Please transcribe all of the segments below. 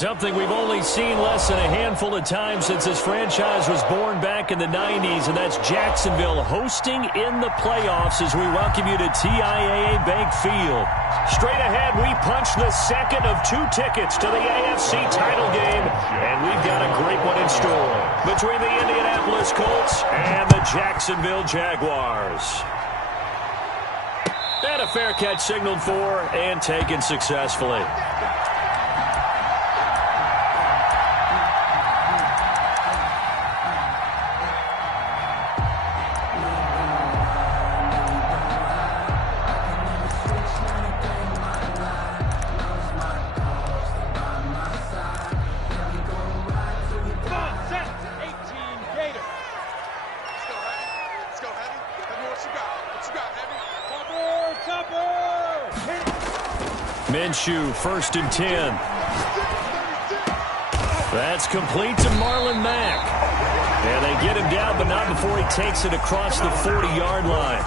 Something we've only seen less than a handful of times since this franchise was born back in the 90s, and that's Jacksonville hosting in the playoffs as we welcome you to TIAA Bank Field. Straight ahead, we punch the second of 2 tickets to the AFC title game, and we've got a great one in store between the Indianapolis Colts and the Jacksonville Jaguars. And a fair catch signaled for and taken successfully. Minshew, 1st and 10. That's complete to Marlon Mack. And they get him down, but not before he takes it across the 40-yard line.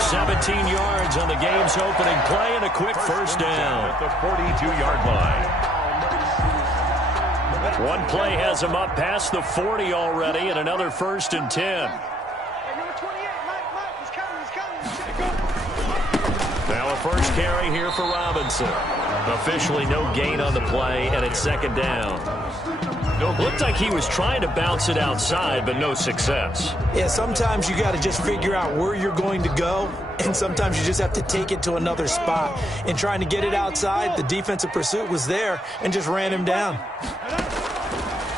17 yards on the game's opening play and a quick first down. At the 42-yard line. One play has him up past the 40 already, and another 1st and 10. Now a first carry here for Robinson. Officially no gain on the play, and it's 2nd down. Looked like he was trying to bounce it outside, but no success. Yeah, sometimes you got to just figure out where you're going to go, and sometimes you just have to take it to another spot. In trying to get it outside, the defensive pursuit was there and just ran him down.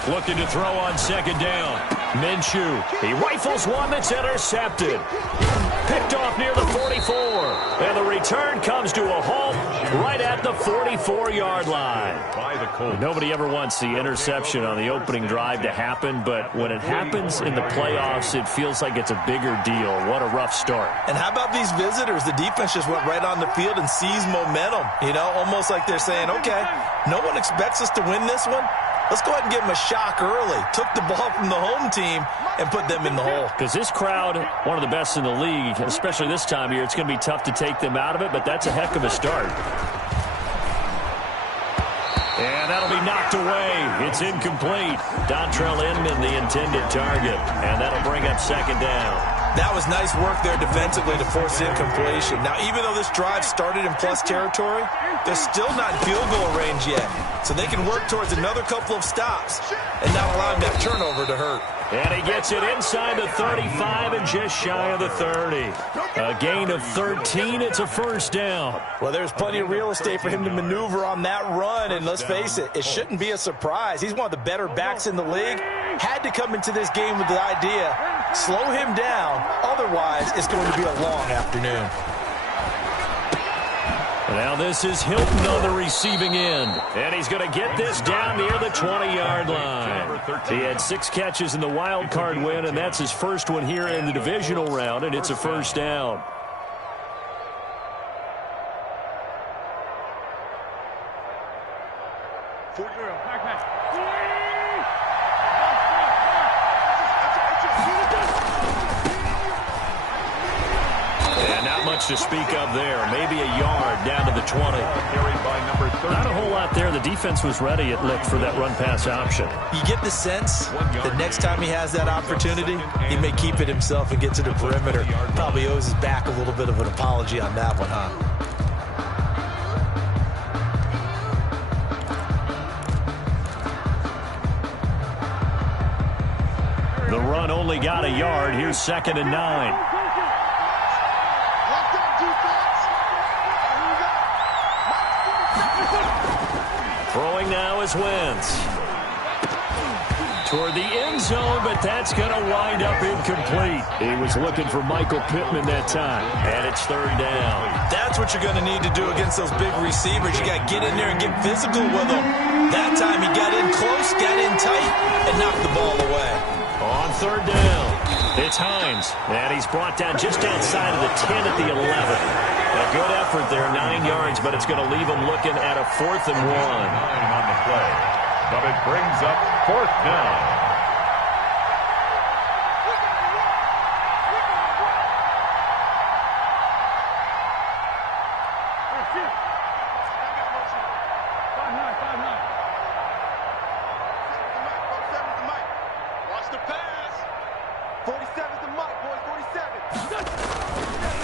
Looking to throw on 2nd down. Minshew, he rifles one that's intercepted. Picked off near the 44. And the return comes to a halt right at the 44-yard line. By the Colts. Nobody ever wants the interception on the opening drive to happen, but when it happens in the playoffs, it feels like it's a bigger deal. What a rough start. And how about these visitors? The defense just went right on the field and seized momentum. You know, almost like they're saying, okay, no one expects us to win this one. Let's go ahead and give them a shock early. Took the ball from the home team and put them in the hole. Because this crowd, one of the best in the league, especially this time of year, it's going to be tough to take them out of it, but that's a heck of a start. And that'll be knocked away. It's incomplete. Dontrell Inman, the intended target. And that'll bring up 2nd down. That was nice work there defensively to force incompletion. Now, even though this drive started in plus territory, they're still not in field goal range yet. So they can work towards another couple of stops and not allowing that turnover to hurt. And he gets it inside the 35 and just shy of the 30. A gain of 13. It's a 1st down. Well, there's plenty of real estate for him to maneuver on that run. And let's face it, it shouldn't be a surprise. He's one of the better backs in the league. Had to come into this game with the idea, slow him down. Otherwise, it's going to be a long afternoon. Now this is Hilton on the receiving end. And he's going to get this down near the 20-yard line. He had 6 catches in the wild card win, and that's his first one here in the divisional round, and it's a 1st down. To speak of there. Maybe a yard down to the 20. Not a whole lot there. The defense was ready, it looked, for that run-pass option. You get the sense that next time he has that opportunity, he may keep it himself and get to the perimeter. Probably owes his back a little bit of an apology on that one, huh? The run only got a yard. Here's 2nd and 9. Throwing now is Wentz. Toward the end zone, but that's going to wind up incomplete. He was looking for Michael Pittman that time, and it's 3rd down. That's what you're going to need to do against those big receivers. You got to get in there and get physical with them. That time he got in close, got in tight, and knocked the ball away. On 3rd down, it's Hines, and he's brought down just outside of the 10 at the 11. A good effort there, 9 yards, but it's going to leave him looking at a 4th and 1. On the play, but it brings up 4th down.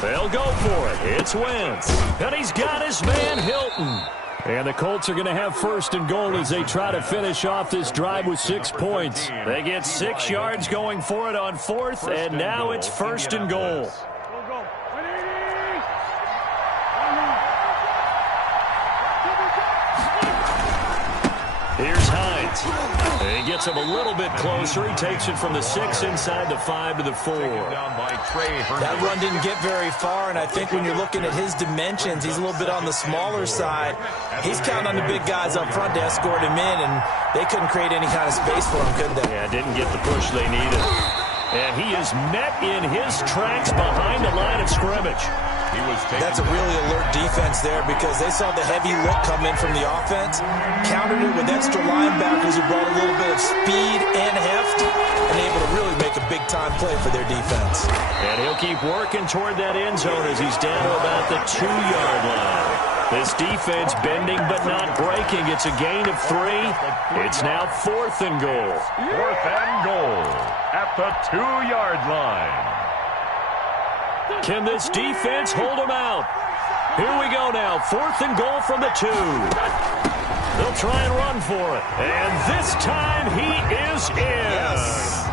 They'll go for it. It's Wentz. And he's got his man Hilton. And the Colts are going to have first and goal as they try to finish off this drive with 6 points. They get 6 yards going for it on fourth, and now it's first and goal. Here's Hines. He gets him a little bit closer. He takes it from the 6 inside the 5 to the 4. That run didn't get very far, and I think when you're looking at his dimensions, he's a little bit on the smaller side. He's counting on the big guys up front to escort him in, and they couldn't create any kind of space for him, could they? Yeah, didn't get the push they needed. And he is met in his tracks behind the line of scrimmage. That's a really alert defense there because they saw the heavy look come in from the offense, countered it with extra linebackers who brought a little bit of speed and heft, and able to really make a big-time play for their defense. And he'll keep working toward that end zone as he's down to about the 2-yard line. This defense bending but not breaking. It's a gain of 3. It's now 4th and goal. 4th and goal at the 2-yard line. Can this defense hold them out? Here we go now. 4th and goal from the 2. They'll try and run for it. And this time he is in. Yes.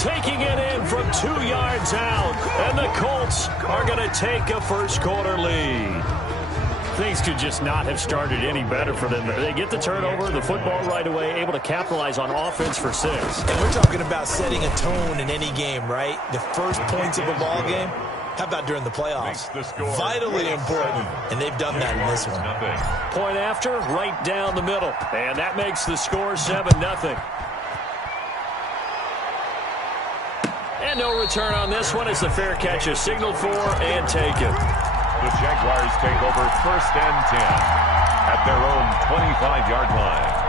Taking it in from 2 yards out. And the Colts are going to take a first-quarter lead. Things could just not have started any better for them. They get the turnover, the football right away, able to capitalize on offense for 6. And we're talking about setting a tone in any game, right? The first points of a ball game. How about during the playoffs? Vitally important, and they've done that in this one. Point after, right down the middle. And that makes the score 7-0. And no return on this one as the fair catch is signaled for and taken. The Jaguars take over 1st and 10 at their own 25-yard line.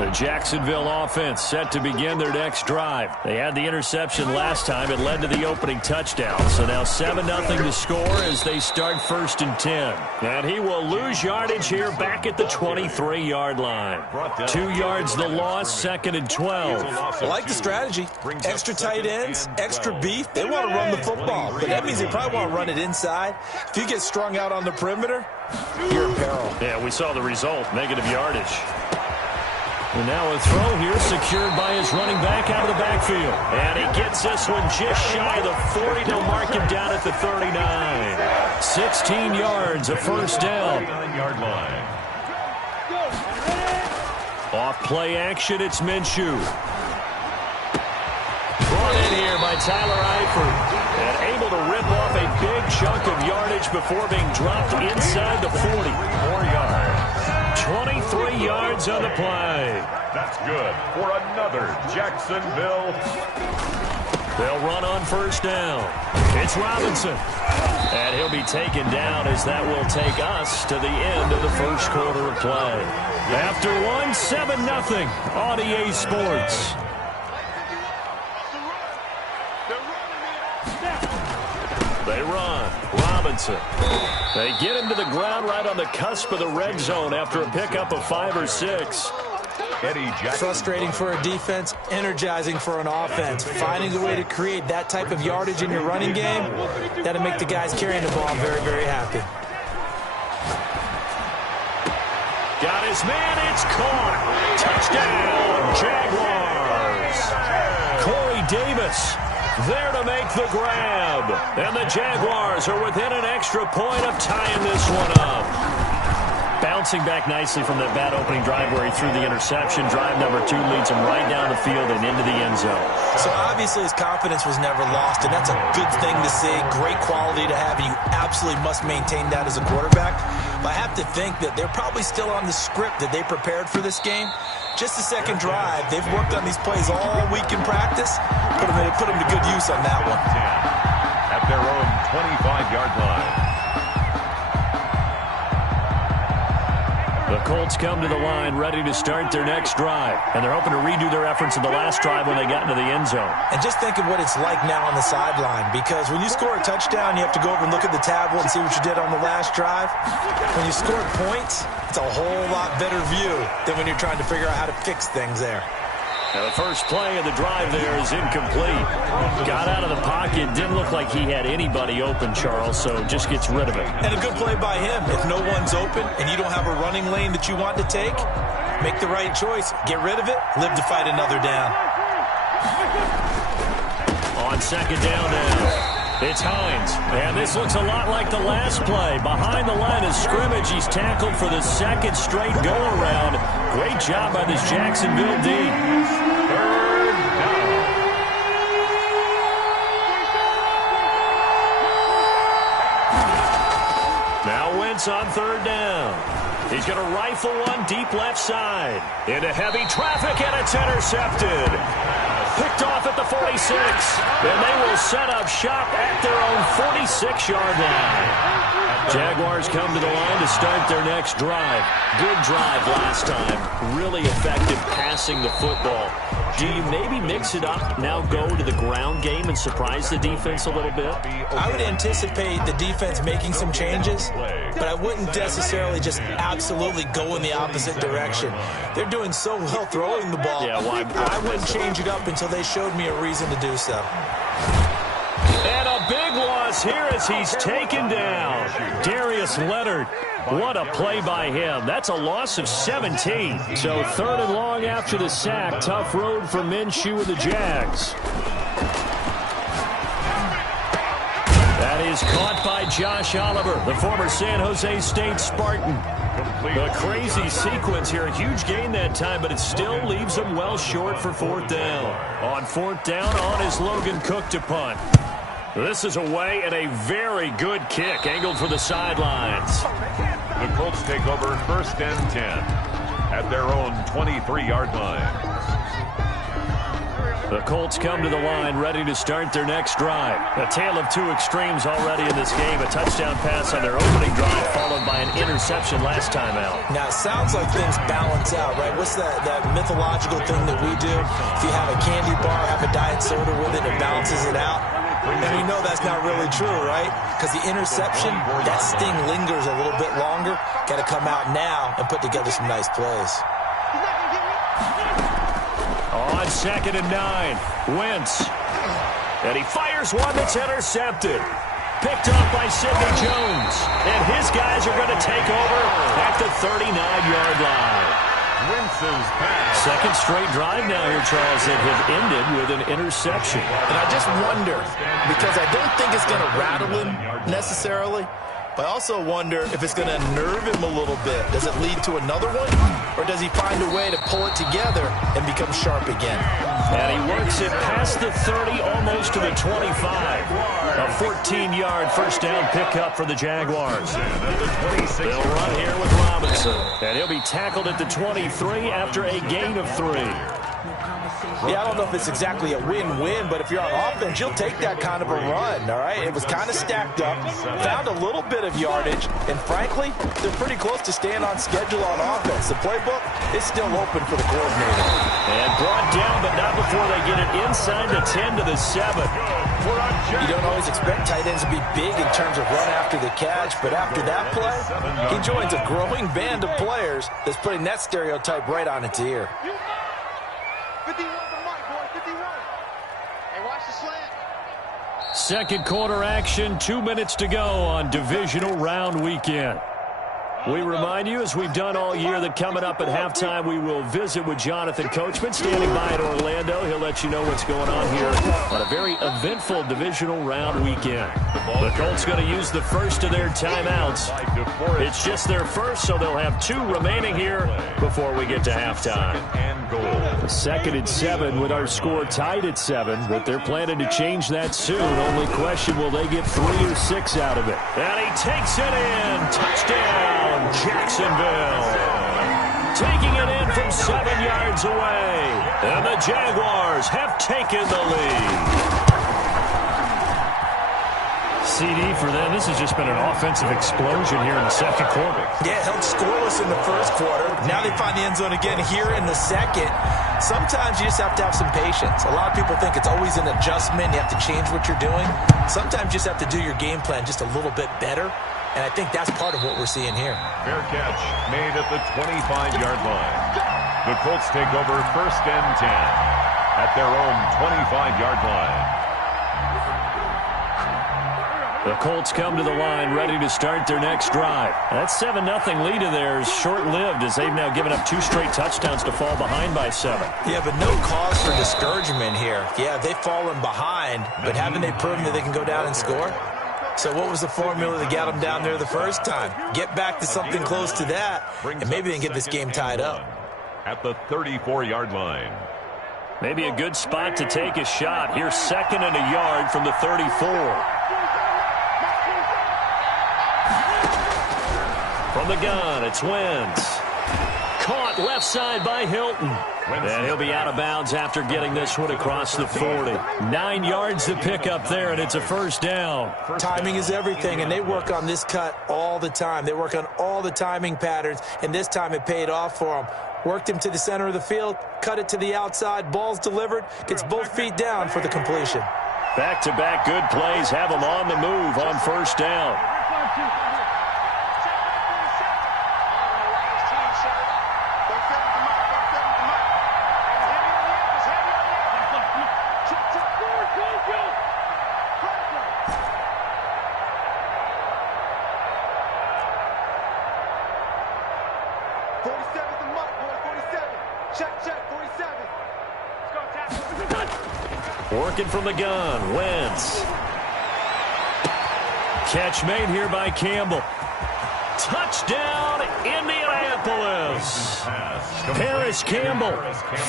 The Jacksonville offense set to begin their next drive. They had the interception last time. It led to the opening touchdown. So now 7-0 to score as they start 1st and 10. And he will lose yardage here back at the 23-yard line. 2 yards the loss, 2nd and 12. I like the strategy. Extra tight ends, extra beef. They want to run the football, but that means they probably want to run it inside. If you get strung out on the perimeter, you're in peril. Yeah, we saw the result, negative yardage. And now a throw here secured by his running back out of the backfield. And he gets this one just shy of the 40. They'll mark him down at the 39. 16 yards, a first down. Off play action, it's Minshew. Brought in here by Tyler Eifert. And able to rip off a big chunk of yardage before being dropped inside the 40. 4 yards. 23 yards on the play. That's good for another Jacksonville. They'll run on first down. It's Robinson. And he'll be taken down as that will take us to the end of the first quarter of play. After one, 7-0 on EA Sports. They run. Robinson. They get him to the ground right on the cusp of the red zone after a pickup of 5 or 6. Frustrating for a defense, energizing for an offense. Finding a way to create that type of yardage in your running game, that'll make the guys carrying the ball very, very happy. Got his man. It's caught. Touchdown, Jaguars. Corey Davis there to make the grab. And the Jaguars are within an extra point of tying this one up. Bouncing back nicely from that bad opening drive where he threw the interception. Drive number 2 leads him right down the field and into the end zone. So obviously his confidence was never lost, and that's a good thing to see. Great quality to have, and you absolutely must maintain that as a quarterback. But I have to think that they're probably still on the script that they prepared for this game. Just the second drive. They've worked on these plays all week in practice. Put them to good use on that one. At their own 25-yard line. The Colts come to the line ready to start their next drive. And they're hoping to redo their efforts in the last drive when they got into the end zone. And just think of what it's like now on the sideline. Because when you score a touchdown, you have to go over and look at the tablet and see what you did on the last drive. When you score points, it's a whole lot better view than when you're trying to figure out how to fix things there. Now the first play of the drive there is incomplete. Got out of the pocket. Didn't look like he had anybody open, Charles, so just gets rid of it. And a good play by him. If no one's open and you don't have a running lane that you want to take, make the right choice. Get rid of it. Live to fight another down. On second down now. It's Hines, and this looks a lot like the last play. Behind the line of scrimmage, he's tackled for the second straight go-around. Great job by this Jacksonville D. Third down. Now Wentz on third down. He's going to rifle one deep left side. Into heavy traffic, and it's intercepted. Picked off at the 46. And they will set up shop at their own 46-yard line. Jaguars come to the line to start their next drive. Good drive last time. Really effective passing the football. Do you maybe mix it up, now go to the ground game and surprise the defense a little bit? I would anticipate the defense making some changes, but I wouldn't necessarily just absolutely go in the opposite direction. They're doing so well throwing the ball. Yeah, why? I wouldn't change it up until they showed me a reason to do so. And a big loss here as he's taken down. Darius Leonard. What a play by him. That's a loss of 17. So third and long after the sack. Tough road for Minshew and the Jags. That is caught by Josh Oliver, the former San Jose State Spartan. A crazy sequence here. A huge gain that time, but it still leaves him well short for fourth down. On fourth down, on is Logan Cook to punt. This is away and a very good kick, angled for the sidelines. The Colts take over first and 10 at their own 23-yard line. The Colts come to the line ready to start their next drive. A tale of two extremes already in this game. A touchdown pass on their opening drive followed by an interception last time out. Now, it sounds like things balance out, right? What's that mythological thing that we do? If you have a candy bar, have a diet soda with it, it balances it out. And we know that's not really true, right? Because the interception, that sting lingers a little bit longer. Got to come out now and put together some nice plays. On second and 9, Wentz. And he fires one that's intercepted. Picked off by Sidney Jones. And his guys are going to take over at the 39-yard line. Wentz's pass. Second straight drive now here, Charles, that have ended with an interception. And I just wonder, because I don't think it's going to rattle him necessarily, but I also wonder if it's going to nerve him a little bit. Does it lead to another one? Or does he find a way to pull it together and become sharp again? And he works it past the 30, almost to the 25. A 14-yard first down pickup for the Jaguars. They'll run here with Robinson. And he'll be tackled at the 23 after a gain of 3. Yeah, I don't know if it's exactly a win-win, but if you're on offense, you'll take that kind of a run, all right? It was kind of stacked up, found a little bit of yardage, and frankly, they're pretty close to staying on schedule on offense. The playbook is still open for the coordinator. And brought down, but not before they get it inside the 10 to the 7. You don't always expect tight ends to be big in terms of run after the catch, but after that play, he joins a growing band of players that's putting that stereotype right on its ear. 51 from Mike, boy, 51. Hey, watch the slant. Second quarter action, 2 minutes to go on divisional round weekend. We remind you, as we've done all year, that coming up at halftime, we will visit with Jonathan Coachman, standing by in Orlando. He'll let you know what's going on here on a very eventful divisional round weekend. The Colts going to use the first of their timeouts. It's just their first, so they'll have 2 remaining here before we get to halftime. Second and 7 with our score tied at 7, but they're planning to change that soon. Only question, will they get 3 or 6 out of it? And he takes it in. Touchdown. Jacksonville taking it in from 7 yards away, and the Jaguars have taken the lead. CD for them. This has just been an offensive explosion here in the second quarter. Yeah, held scoreless in the first quarter. Now they find the end zone again here in the second. Sometimes you just have to have some patience. A lot of people think it's always an adjustment. You have to change what you're doing. Sometimes you just have to do your game plan just a little bit better. And I think that's part of what we're seeing here. Fair catch made at the 25-yard line. The Colts take over 1st and 10 at their own 25-yard line. The Colts come to the line ready to start their next drive. That 7-0 lead of theirs short-lived as they've now given up 2 straight touchdowns to fall behind by 7. Yeah, but no cause for discouragement here. Yeah, they've fallen behind, but haven't they proven that they can go down and score? So what was the formula that got them down there the first time? Get back to something close to that, and maybe they can get this game tied up. At the 34-yard line. Maybe a good spot to take a shot. Here's 2nd and a yard from the 34. From the gun, it's Wentz. Caught left side by Hilton. And he'll be out of bounds after getting this one across the 40. 9 yards to pick up there, and it's a 1st down. Timing is everything, and they work on this cut all the time. They work on all the timing patterns, and this time it paid off for them. Worked him to the center of the field, cut it to the outside, ball's delivered, gets both feet down for the completion. Back-to-back good plays have them on the move on 1st down. Working from the gun, Wentz. Catch made here by Campbell. Touchdown, Indianapolis. Paris Campbell,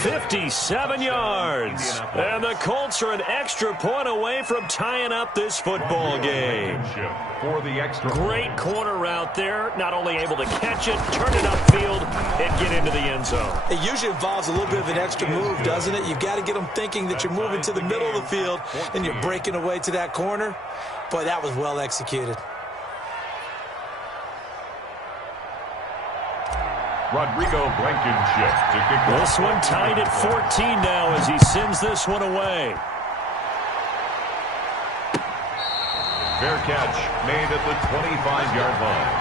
57 yards. And the Colts are an extra point away from tying up this football game. Great corner route there. Not only able to catch it, turn it upfield, and get into the end zone. It usually involves a little bit of an extra move, doesn't it? You've got to get them thinking that you're moving to the middle of the field and you're breaking away to that corner. Boy, that was well executed. Rodrigo Blankenship to kick off. This one tied at 14 now as he sends this one away. Fair catch made at the 25-yard line.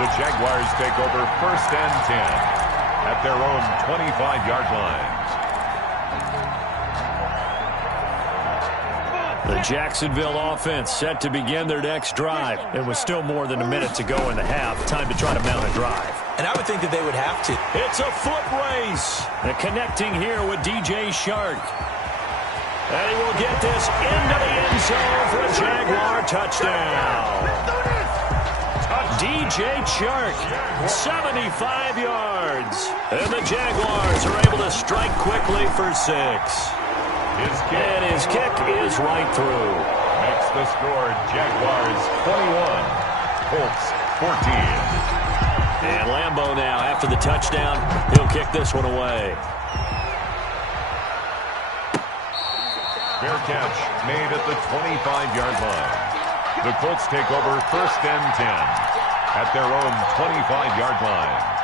The Jaguars take over 1st and 10 at their own 25-yard line. The Jacksonville offense set to begin their next drive. It was still more than a minute to go in the half. Time to try to mount a drive. And I would think that they would have to. It's a foot race. And connecting here with DJ Shark. And he will get this into the end zone for a Jaguar touchdown. DJ Shark, 75 yards. And the Jaguars are able to strike quickly for 6. And his kick is right through. Makes the score Jaguars 21, Colts 14. And Lambeau now, after the touchdown, he'll kick this one away. Fair catch made at the 25-yard line. The Colts take over 1st and 10 at their own 25-yard line.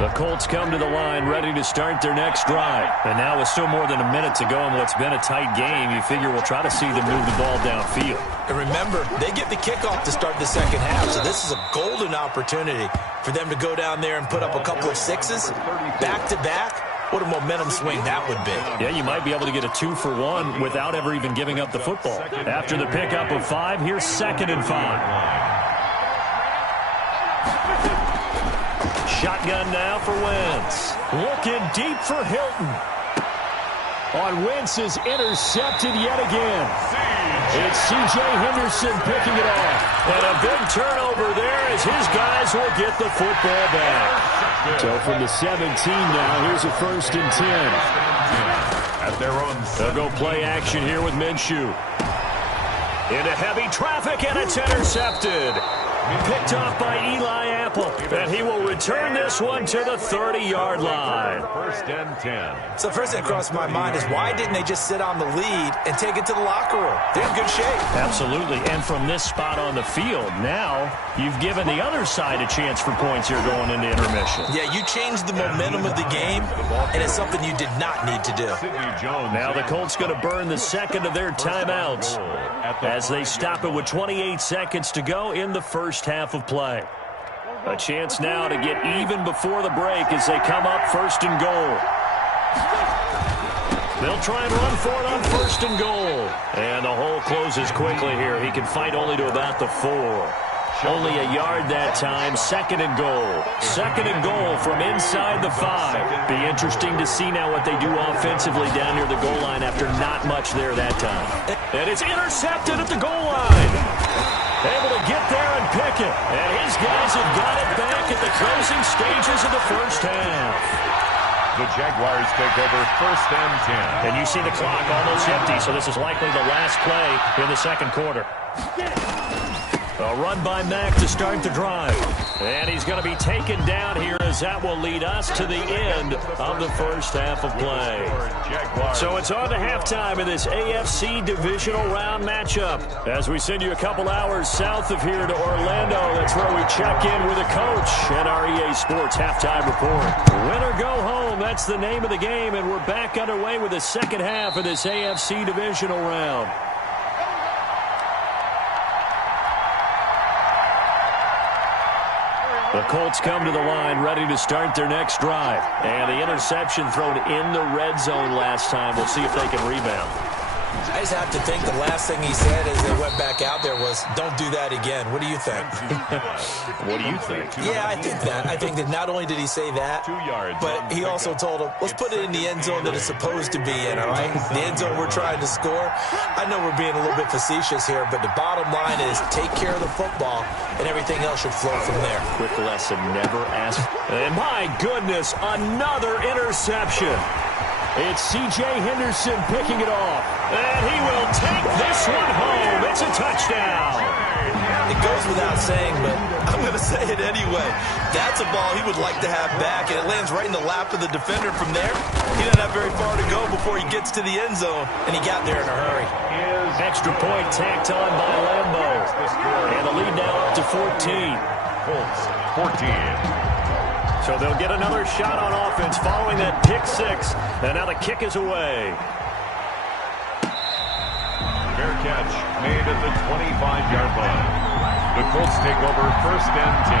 The Colts come to the line ready to start their next drive. And now with still more than a minute to go in what's been a tight game, you figure we'll try to see them move the ball downfield. And remember, they get the kickoff to start the second half, so this is a golden opportunity for them to go down there and put up a couple of 6s back-to-back. What a momentum swing that would be. Yeah, you might be able to get a 2-for-1 without ever even giving up the football. After the pickup of 5, here's 2nd and 5. Shotgun now for Wentz. Looking deep for Hilton. On Wentz is intercepted yet again. It's C.J. Henderson picking it off. And a big turnover there as his guys will get the football back. So from the 17 now, here's a 1st and 10. At their own. They'll go play action here with Minshew. Into heavy traffic, and it's intercepted. Picked off by Eli Apple. couple. And he will return this one to the 30-yard line. First and 10. So the first thing that crossed my mind is why didn't they just sit on the lead and take it to the locker room? They're in good shape. Absolutely. And from this spot on the field, now you've given the other side a chance for points here going into intermission. Yeah, you changed the momentum of the game, and it's something you did not need to do. Now the Colts going to burn the second of their timeouts as they stop it with 28 seconds to go in the first half of play. A chance now to get even before the break as they come up first and goal. They'll try and run for it on first and goal. And the hole closes quickly here. He can fight only to about the 4. Only a yard that time. Second and goal. Second and goal from inside the 5. Be interesting to see now what they do offensively down near the goal line after not much there that time. And it's intercepted at the goal line. Able to get there and pick it. And his guys have got it back at the closing stages of the first half. The Jaguars take over first and 10. And you see the clock almost empty, so this is likely the last play in the second quarter. A run by Mack to start the drive. And he's going to be taken down here as that will lead us to the end of the first half of play. So it's on to halftime in this AFC divisional round matchup. As we send you a couple hours south of here to Orlando, that's where we check in with a coach and our EA Sports halftime report. Win or go home, that's the name of the game, and we're back underway with the second half of this AFC divisional round. The Colts come to the line ready to start their next drive. And the interception thrown in the red zone last time. We'll see if they can rebound. I just have to think the last thing he said as they went back out there was, don't do that again. What do you think? What do you think? Yeah, I think that. I think that not only did he say that, but he also told him, let's put it in the end zone that it's supposed to be in, all right? The end zone we're trying to score. I know we're being a little bit facetious here, but the bottom line is take care of the football, and everything else should flow from there. Quick lesson, never ask. And my goodness, another interception. It's C.J. Henderson picking it off. And he will take this one home. It's a touchdown. It goes without saying, but I'm going to say it anyway. That's a ball he would like to have back, and it lands right in the lap of the defender from there. He doesn't have very far to go before he gets to the end zone, and he got there in a hurry. Extra point tacked on by Lambo. And the lead now up to 14. Colts, 14. So they'll get another shot on offense following that pick 6. And now the kick is away. Fair catch made at the 25-yard line. The Colts take over first and 10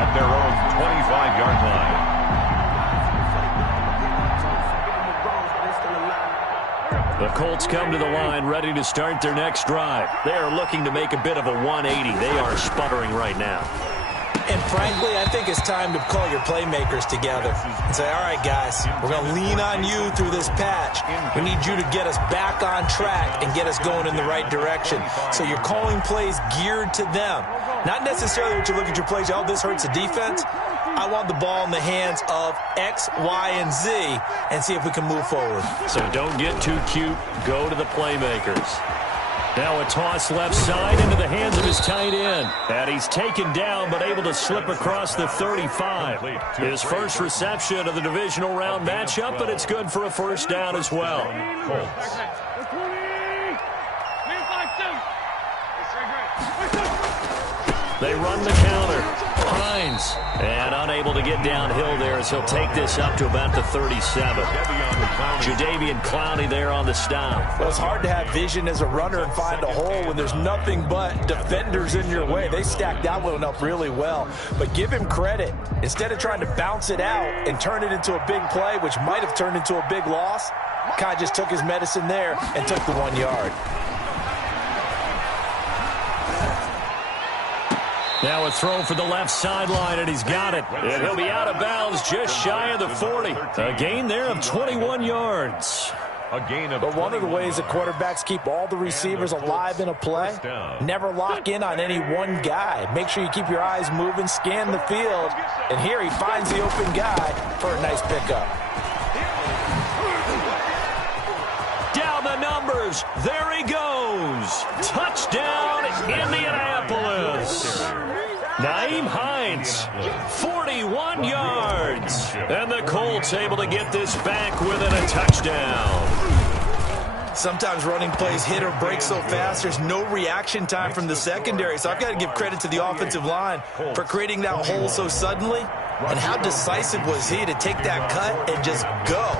at their own 25-yard line. The Colts come to the line ready to start their next drive. They are looking to make a bit of a 180. They are sputtering right now. And frankly, I think it's time to call your playmakers together and say, all right, guys, we're going to lean on you through this patch. We need you to get us back on track and get us going in the right direction. So you're calling plays geared to them. Not necessarily what you look at your plays, oh, this hurts the defense. I want the ball in the hands of X, Y, and Z and see if we can move forward. So don't get too cute. Go to the playmakers. Now a toss left side into the hands of his tight end. And he's taken down but able to slip across the 35. His first reception of the divisional round matchup, but it's good for a first down as well. Colts. They run the counter. Hines. And unable to get downhill there as he'll take this up to about the 37. Jadeveon Clowney there on the stop. Well, it's hard to have vision as a runner and find a hole when there's nothing but defenders in your way. They stacked that one up really well. But give him credit. Instead of trying to bounce it out and turn it into a big play, which might have turned into a big loss, Kai just took his medicine there and took the 1 yard. Now a throw for the left sideline, and he's got it. And he'll be out of bounds just shy of the 40. A gain there of 21 yards. But one of the ways that quarterbacks keep all the receivers alive in a play, never lock in on any one guy. Make sure you keep your eyes moving, scan the field, and here he finds the open guy for a nice pickup. Down the numbers. There he goes. Touchdown, Indianapolis. Nyheim Hines And the Colts able to get this back within a touchdown. Sometimes running plays hit or break so fast, there's no reaction time from the secondary. So I've got to give credit to the offensive line for creating that hole so suddenly. And how decisive was he to take that cut and just go?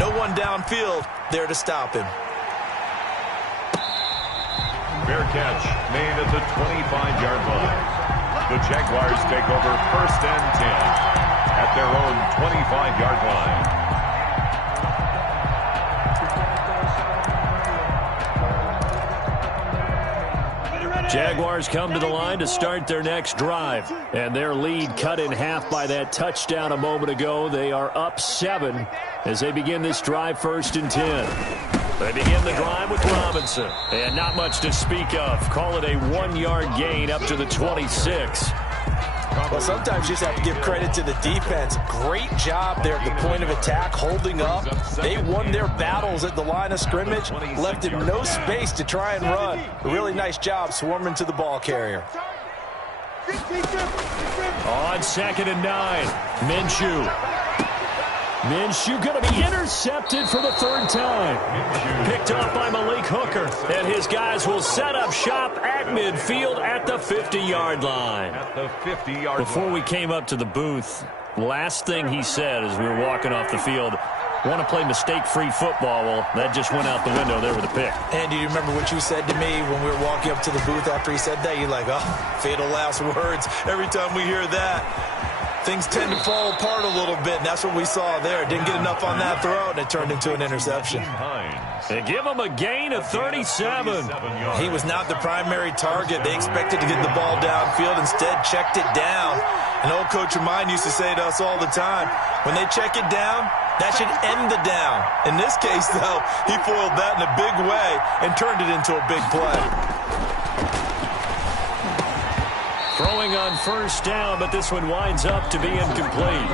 No one downfield there to stop him. Fair catch made at the 25-yard line. The Jaguars take over 1st and 10 at their own 25-yard line. Jaguars come to the line to start their next drive. And their lead cut in half by that touchdown a moment ago. They are up 7 as they begin this drive 1st and 10. They begin the drive with Robinson. And not much to speak of. Call it a 1-yard gain up to the 26. Well, sometimes you just have to give credit to the defense. Great job there at the point of attack, holding up. They won their battles at the line of scrimmage, left him no space to try and run. A really nice job swarming to the ball carrier. On 2nd and 9, Minshew. Minshew going to be intercepted for the 3rd time. Picked off by Malik Hooker. And his guys will set up shop at midfield at the 50-yard line. Before we came up to the booth, last thing he said as we were walking off the field, want to play mistake-free football. Well, that just went out the window there with a pick. And do you remember what you said to me when we were walking up to the booth after he said that? You're like, oh, fatal last words. Every time we hear that, things tend to fall apart a little bit, and that's what we saw there. Didn't get enough on that throw, and it turned into an interception. They give him a gain of 37. He was not the primary target. They expected to get the ball downfield, instead checked it down. An old coach of mine used to say to us all the time, when they check it down, that should end the down. In this case, though, he foiled that in a big way and turned it into a big play. Throwing on 1st down, but this one winds up to be incomplete.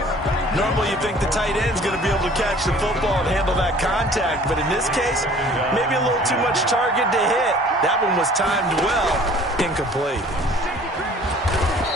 Normally you think the tight end's going to be able to catch the football and handle that contact, but in this case, maybe a little too much target to hit. That one was timed well. Incomplete.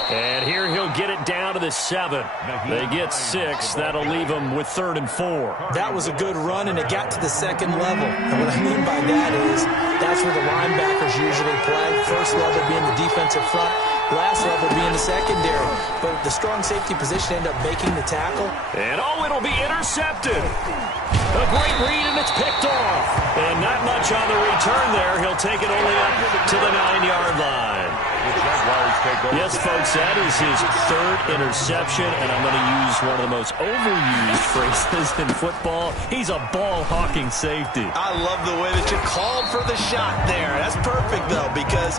And here he'll get it down to the 7. They get 6. That'll leave them with 3rd and 4. That was a good run, and it got to the 2nd level. And what I mean by that is that's where the linebackers usually play. 1st level being the defensive front, last level being the secondary. But the strong safety position ended up making the tackle. And it'll be intercepted. A great read, and it's picked off. And not much on the return there. He'll take it only up to the 9-yard line. Yes, folks, that is his 3rd interception, and I'm going to use one of the most overused phrases in football. He's a ball-hawking safety. I love the way that you called for the shot there. That's perfect, though, because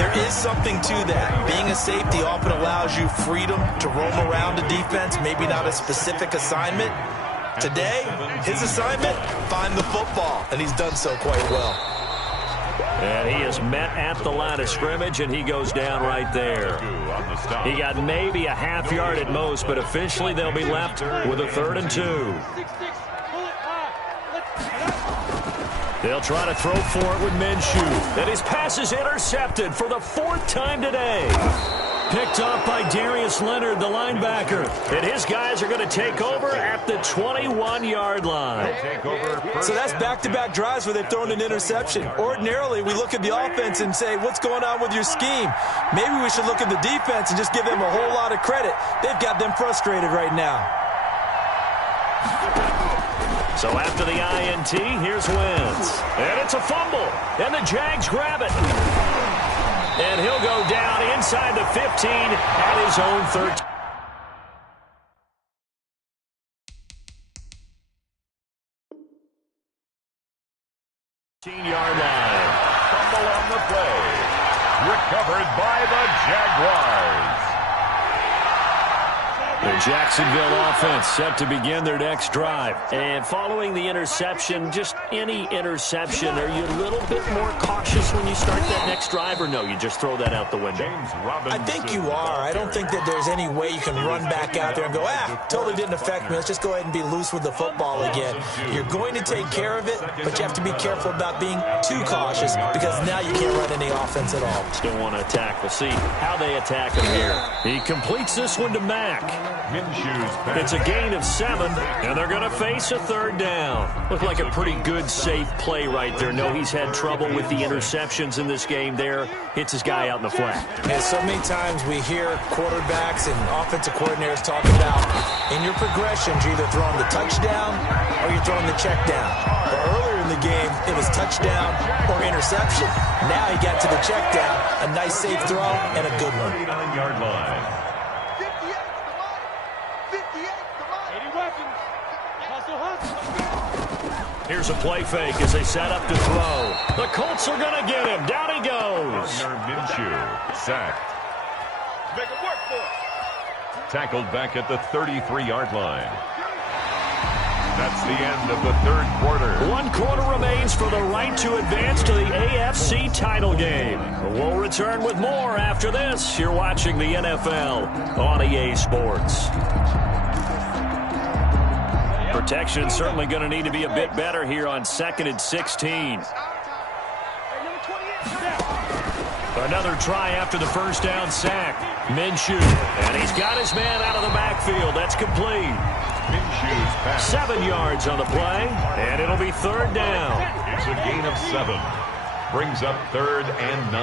there is something to that. Being a safety often allows you freedom to roam around a defense, maybe not a specific assignment. Today, his assignment, find the football, and he's done so quite well. And he is met at the line of scrimmage, and he goes down right there. He got maybe a half yard at most, but officially they'll be left with a 3rd and 2. They'll try to throw for it with Minshew. And his pass is intercepted for the 4th time today. Picked off by Darius Leonard, the linebacker. And his guys are going to take over at the 21-yard line. So that's back-to-back drives where they've thrown an interception. Ordinarily, we look at the offense and say, what's going on with your scheme? Maybe we should look at the defense and just give them a whole lot of credit. They've got them frustrated right now. So after the INT, here's Wentz. And it's a fumble. And the Jags grab it. And he'll go down inside the 15 at his own 13. Yard line. Fumble on the play. Recovered by the Jaguars. The Jacksonville offense set to begin their next drive. And following the interception, just any interception, are you a little bit more cautious when you start that next drive, or no, you just throw that out the window? I think you are. I don't think that there's any way you can run back out there and go, totally didn't affect me. Let's just go ahead and be loose with the football again. You're going to take care of it, but you have to be careful about being too cautious because now you can't run any offense at all. Still want to attack. We'll see how they attack him here. He completes this one to Mack. Minshew's pass. It's a gain of 7, and they're going to face a third down. Looked like a pretty good, safe play right there. No, he's had trouble with the interceptions in this game there. Hits his guy out in the flat. And so many times we hear quarterbacks and offensive coordinators talk about in your progressions, you're either throwing the touchdown or you're throwing the check down. But earlier in the game, it was touchdown or interception. Now he got to the check down, a nice safe throw and a good one. 39-yard line. 80 weapons. Hustle, hustle. Here's a play fake as they set up to throw. The Colts are going to get him. Down he goes. Minshew sacked. Make it work for it. Tackled back at the 33-yard line. That's the end of the third quarter. 1 quarter remains for the right to advance to the AFC title game. We'll return with more after this. You're watching the NFL on EA Sports. Protection certainly going to need to be a bit better here on 2nd and 16. Another try after the first down sack. Minshew, and he's got his man out of the backfield. That's complete. Minshew's pass. 7 yards on the play, and it'll be third down. It's a gain of 7. Brings up 3rd and 9.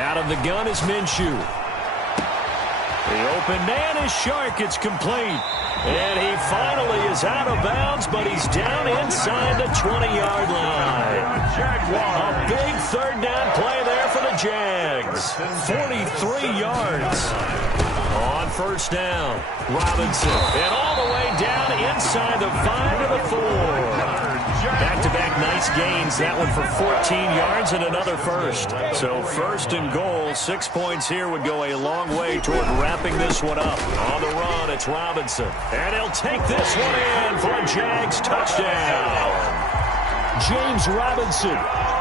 Out of the gun is Minshew. The open man is Shark. It's complete. And he finally is out of bounds, but he's down inside the 20-yard line. A big third down play there for the Jags. 43 yards on first down. Robinson, and all the way down inside the 5 to the 4. Back-to-back nice gains. That one for 14 yards and another first. So first and goal, 6 points here would go a long way toward wrapping this one up. On the run, it's Robinson. And he'll take this one in for a Jags touchdown. James Robinson,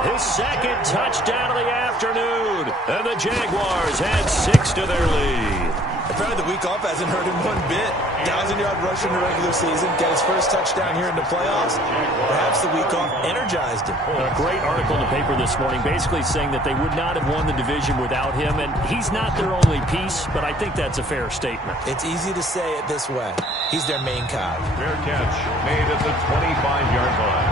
his 2nd touchdown of the afternoon. And the Jaguars add 6 to their lead. Apparently the week off hasn't hurt him one bit. 1,000-yard rush in the regular season. Got his first touchdown here in the playoffs. Perhaps the week off energized him. A great article in the paper this morning basically saying that they would not have won the division without him. And he's not their only piece, but I think that's a fair statement. It's easy to say it this way. He's their main cog. Fair catch made at the 25-yard line.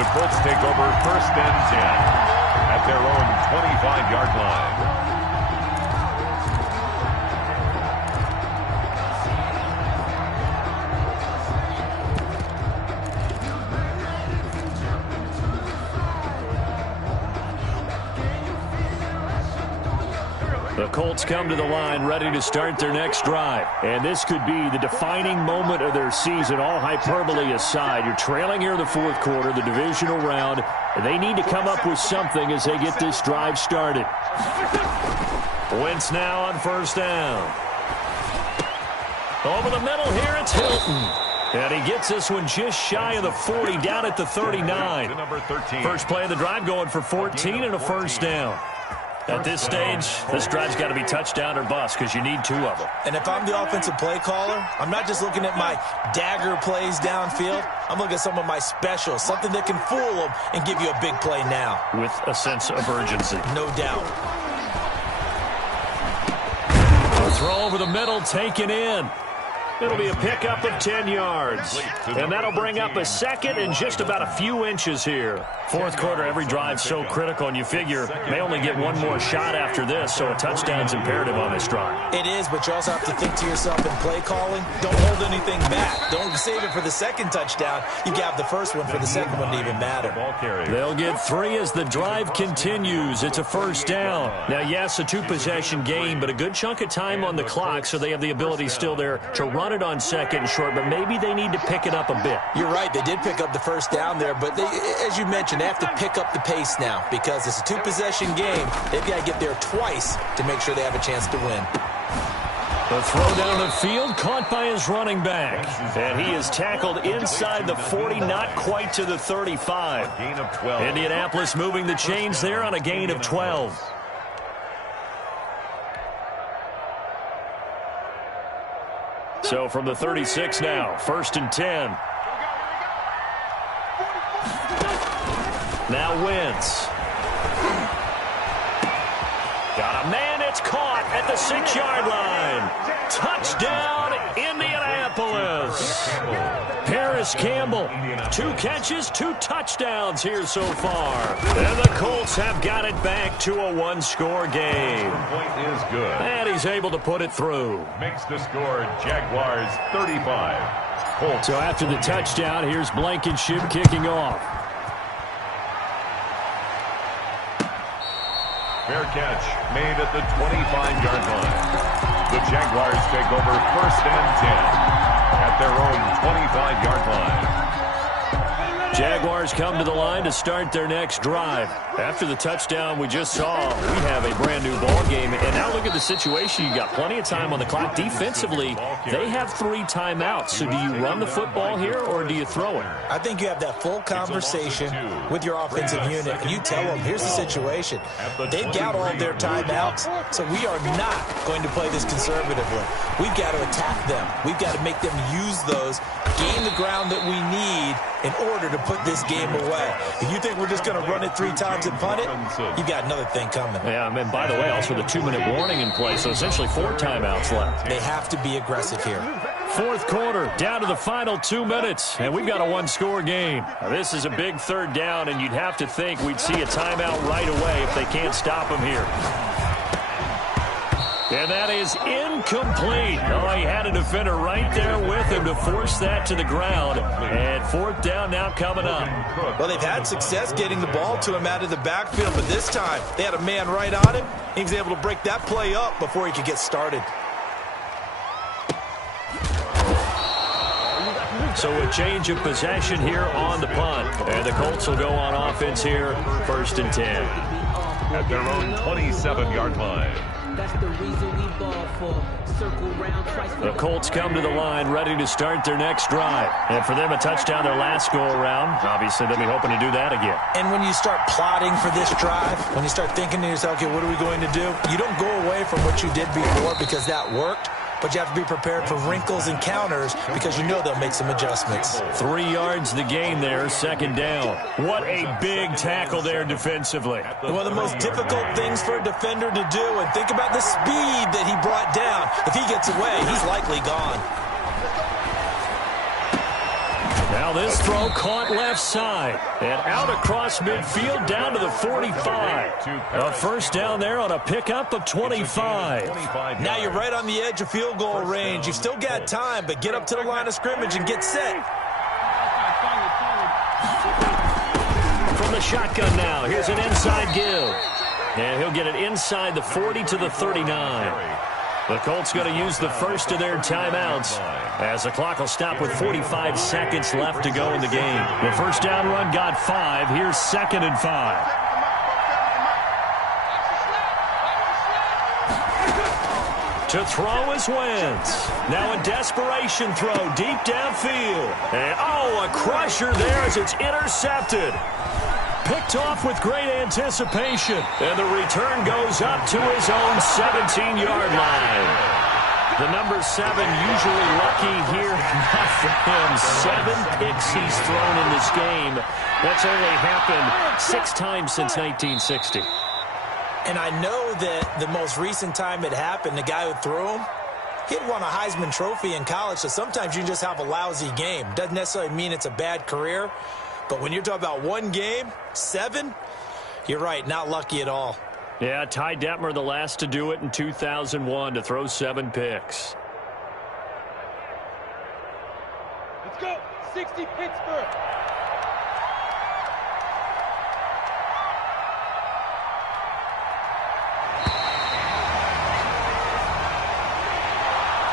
The Colts take over 1st and 10 at their own 25-yard line. The Colts come to the line ready to start their next drive. And this could be the defining moment of their season, all hyperbole aside. You're trailing here in the 4th quarter, the divisional round. And they need to come up with something as they get this drive started. Wentz now on first down. Over the middle here, it's Hilton. And he gets this one just shy of the 40, down at the 39. To number 13. First play of the drive going for 14 and a first down. At this stage, this drive's got to be touchdown or bust because you need 2 of them. And if I'm the offensive play caller, I'm not just looking at my dagger plays downfield. I'm looking at some of my specials, something that can fool them and give you a big play now. With a sense of urgency. No doubt. A throw over the middle, taken in. It'll be a pickup of 10 yards. And that'll bring up a 2nd and just about a few inches here. 4th quarter, every drive's so critical, and you figure may only get one more shot after this, so a touchdown's imperative on this drive. It is, but you also have to think to yourself in play calling, don't hold anything back. Don't save it for the 2nd touchdown. You got the first one for the 2nd one to even matter. They'll get 3 as the drive continues. It's a first down. Now, yes, a 2-possession game, but a good chunk of time on the clock, so they have the ability still there to run it on 2nd and short, but maybe they need to pick it up a bit. You're right. They did pick up the first down there, but they, as you mentioned, they have to pick up the pace now because it's a 2-possession game. They've got to get there twice to make sure they have a chance to win. The throw down the field caught by his running back. And he is tackled inside the 40, not quite to the 35. Gain of 12. Indianapolis moving the chains there on a gain of 12. So from the 36 now, 1st and 10. Now Wentz. Got a man, it's caught at the the 6-yard line. Touchdown, Indianapolis. Paris Campbell, 2 catches, 2 touchdowns here so far. And the Colts have got it back to a 1-score game. Point is good. And he's able to put it through. Makes the score Jaguars 35. Colts. So after the touchdown, here's Blankenship kicking off. Fair catch made at the 25-yard line. The Jaguars take over 1st and 10 at their own 25-yard line. Jaguars come to the line to start their next drive. After the touchdown we just saw, we have a brand-new ball game. And now look at the situation. You got plenty of time on the clock. Defensively, they have 3 timeouts. So do you run the football here or do you throw it? I think you have that full conversation with your offensive unit, and you tell them, here's the situation. They've got all their timeouts, so we are not going to play this conservatively. We've got to attack them. We've got to make them use those, gain the ground that we need in order to put this game away. If you think we're just going to run it 3 times and punt it, you got another thing coming. Yeah, and by the way, also the 2-minute warning in play, so essentially 4 timeouts left. They have to be aggressive here. 4th quarter, down to the final 2 minutes, and we've got a 1-score game. Now, this is a big 3rd down, and you'd have to think we'd see a timeout right away if they can't stop him here. And that is incomplete. Oh, he had a defender right there with him to force that to the ground. And 4th down now coming up. Well, they've had success getting the ball to him out of the backfield, but this time they had a man right on him. He was able to break that play up before he could get started. So a change of possession here on the punt. And the Colts will go on offense here, 1st and 10. At their own 27-yard line. That's the reason we ball for. Circle round twice. The Colts come to the line ready to start their next drive. And for them, a touchdown their last go-around. Obviously, they'll be hoping to do that again. And when you start plotting for this drive, when you start thinking to yourself, okay, what are we going to do? You don't go away from what you did before because that worked. But you have to be prepared for wrinkles and counters because you know they'll make some adjustments. 3 yards the gain there, 2nd down. What a big tackle there defensively. One of the most difficult things for a defender to do, and think about the speed that he brought down. If he gets away, he's likely gone. Now this throw caught left side and out across midfield down to the 45. A 1st down there on a pickup of 25. Now you're right on the edge of field goal range. You've still got time, but get up to the line of scrimmage and get set. From the shotgun now, here's an inside give. And he'll get it inside the 40 to the 39. The Colts going to use the first of their timeouts as the clock will stop with 45 seconds left to go in the game. The 1st down run got 5. Here's 2nd and 5. To throw is Wentz. Now a desperation throw deep downfield. And a crusher there as it's intercepted. Picked off with great anticipation. And the return goes up to his own 17-yard line. The number 7 usually lucky here. Not for him. 7 picks he's thrown in this game. That's only happened 6 times since 1960. And I know that the most recent time it happened, the guy who threw him, he'd won a Heisman Trophy in college, so sometimes you just have a lousy game. Doesn't necessarily mean it's a bad career. But when you're talking about one game, 7, you're right, not lucky at all. Yeah, Ty Detmer, the last to do it in 2001, to throw 7 picks. Let's go. 60 Pittsburgh.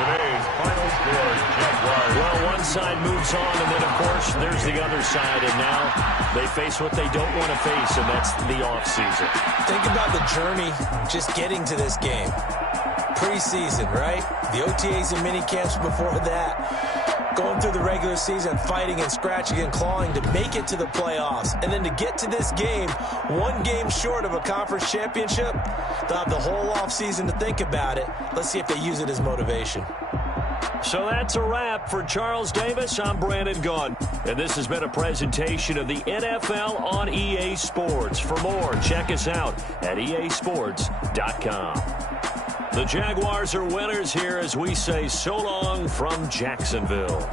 Today's final score, Jaguars. Well, one side moves on, and then, of course, there's the other side. And now they face what they don't want to face, and that's the offseason. Think about the journey just getting to this game. Preseason, right? The OTAs and mini camps before that. Going through the regular season, fighting and scratching and clawing to make it to the playoffs. And then to get to this game, 1 game short of a conference championship, they'll have the whole offseason to think about it. Let's see if they use it as motivation. So that's a wrap for Charles Davis. I'm Brandon Gunn. And this has been a presentation of the NFL on EA Sports. For more, check us out at easports.com. The Jaguars are winners here as we say so long from Jacksonville.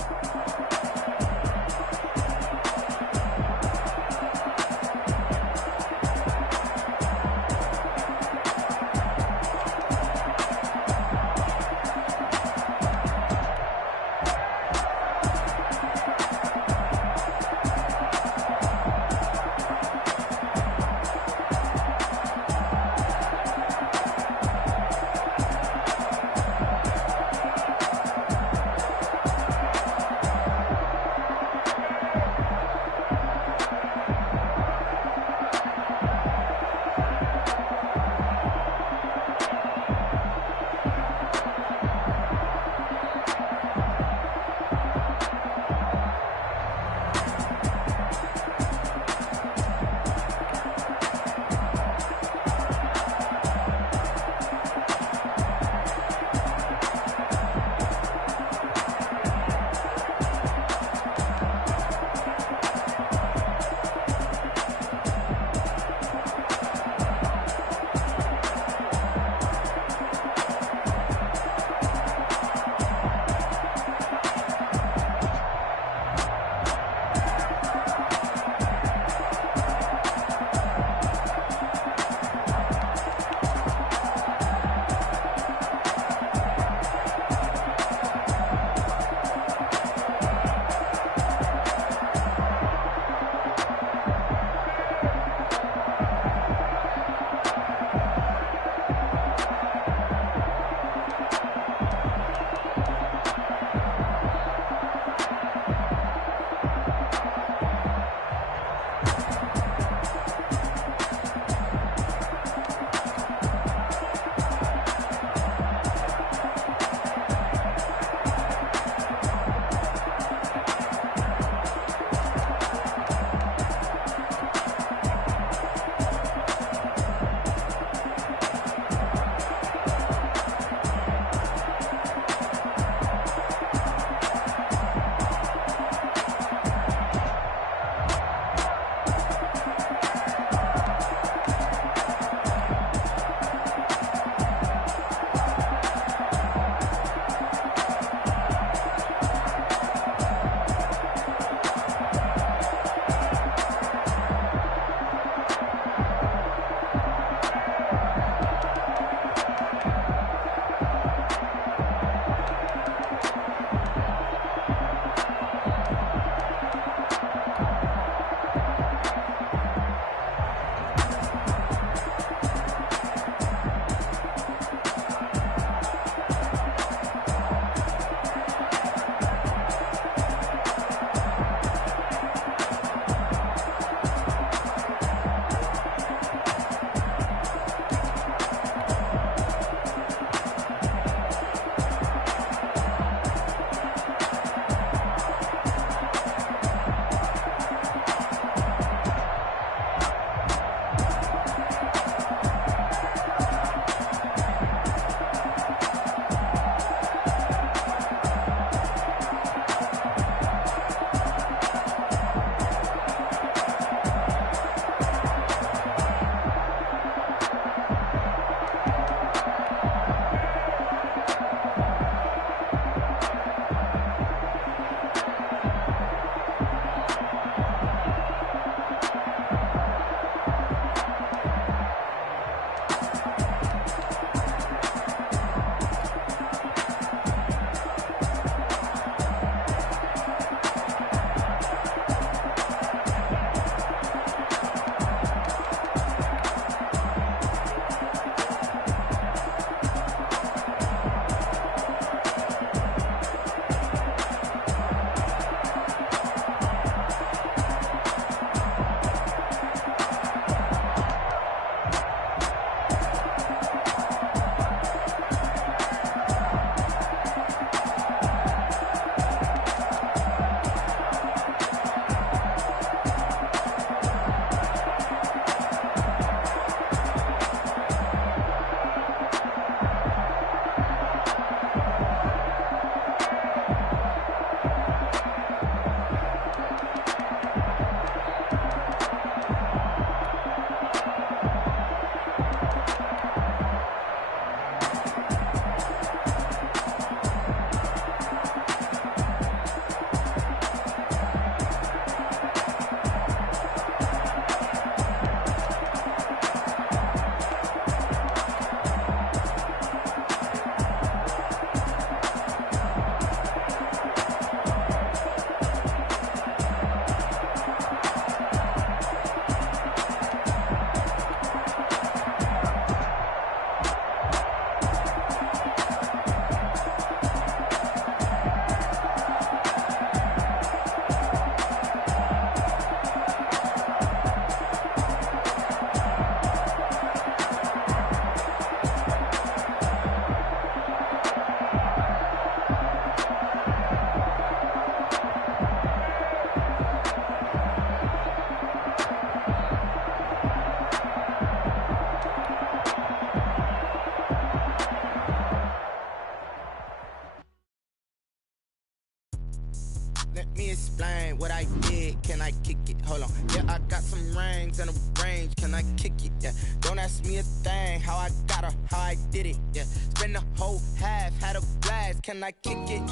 me explain what I did. Can I kick it? Hold on. Yeah, I got some rings and a range. Can I kick it? Yeah. Don't ask me a thing. How I got her, how I did it. Yeah. Spend the whole half, had a blast. Can I kick it?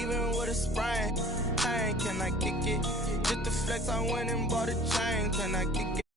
Even with a sprain. Can I kick it? Just the flex, I went and bought a chain. Can I kick it?